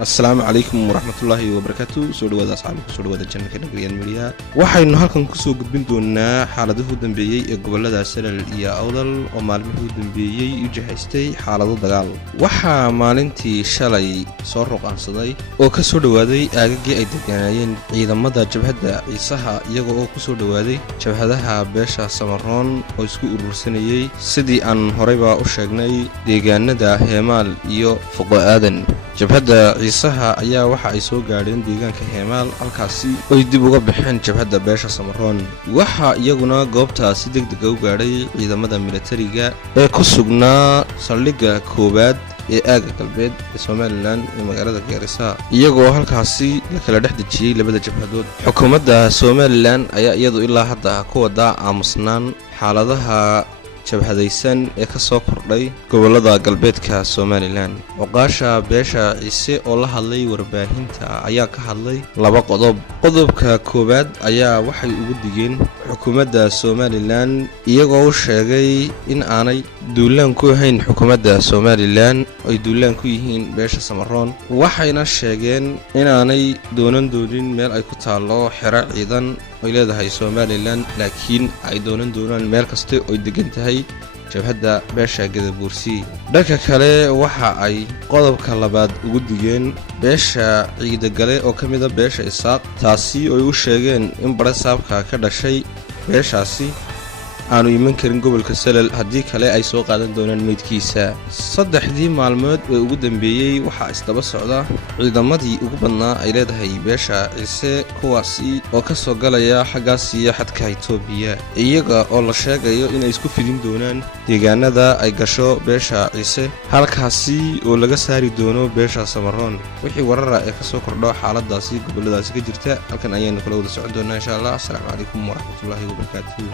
السلام عليكم ورحمة الله وبركاته. سو dhawaada asxaabta soo dhawaada channelka Nagriyan Media. Waxaynu halkan ku soo gudbin doonaa xaaladaha u dambeeyay ee gobolada Sanaag iyo Awdal oo maalmihii u dambeeyay u jihaystay xaalado dagaal. Waxa maalintii shalay soo ruqansaday oo ka soo dhawaaday aagagii ay deganayeen ciidamada jabhadda Ciisaha iyagoo ku soo dhawaaday jabhadaha beesha Samaroon oo isku urursanayay sidii aan horeyba u sheegnay deegaanada Heemaal iyo Foqo Aadan. jabhadda Ciisaha ayaa waxa ay soo gaadheen deegaanka Heemaal halkaasi oo dib uga baxeen jabhadda beesha Samaroon. waxa iyaguna goobtaasi degdeg u gaadhay ciidamada militariga ee ku sugnaa saldhigga koobaad ee aaga galbeed ee Somaliland ee magaalada Geerisa iyagoo halkaasi la kala dhex dejiyay labada jabhadood. xukuumadda Somaliland ayaa iyadu ilaa hadda ku wada aamusnaan xaaladaha jabhadaysan ee ka soo kordhay gobolada galbeedka Somaliland. oqaasha beesha Ciise oo la hadlay warbaahinta ayaa ka hadlay laba qodob. qodobka koobaad ayaa waxay ugu digeen xukuumadda Somaliland iyagoo u sheegay in aanay duulaan ku ahayn xukuumadda Somaliland ay duulaan ku yihiin beesha Samaroon. waxayna sheegeen in aanay doonan doonin meel ay ku taalo xero ciidan ay leedahay Somaliland laakiin ay doonaan meel kasta oo degan tahay jabhadda beesha Gadabuursi. dhanka kale waxa ay qodobka labaad ugu digeen beesha ciidagale oo kamid ah beesha Isaaq taasi oo ay u sheegeen in barasaabka ka dhashay beeshaasi aanu iman karin gobolka Salal haddii kale ay soo qaadan doonaan meydkiisa. saddexdii maalmood ee ugu dambeeyay waxa isdaba socda ciidamadii ugu badnaa ay leedahay beesha Ciise kuwaasi oo ka soo galaya xaggaas iyo xadka Itoobiya iyaga oo la sheegayo in ay isku fidin doonaan deegaanada ay gasho beesha Ciise halkaasi oo laga saari doono beesha Samaroon. wixii warara ee ka soo kordho xaaladaasi goboladaasi ka jirta halkan ayaynu kala wada socon doonaa insha Allah. Assalaamu calaykum waraxmatullaahi wabarakaatuh.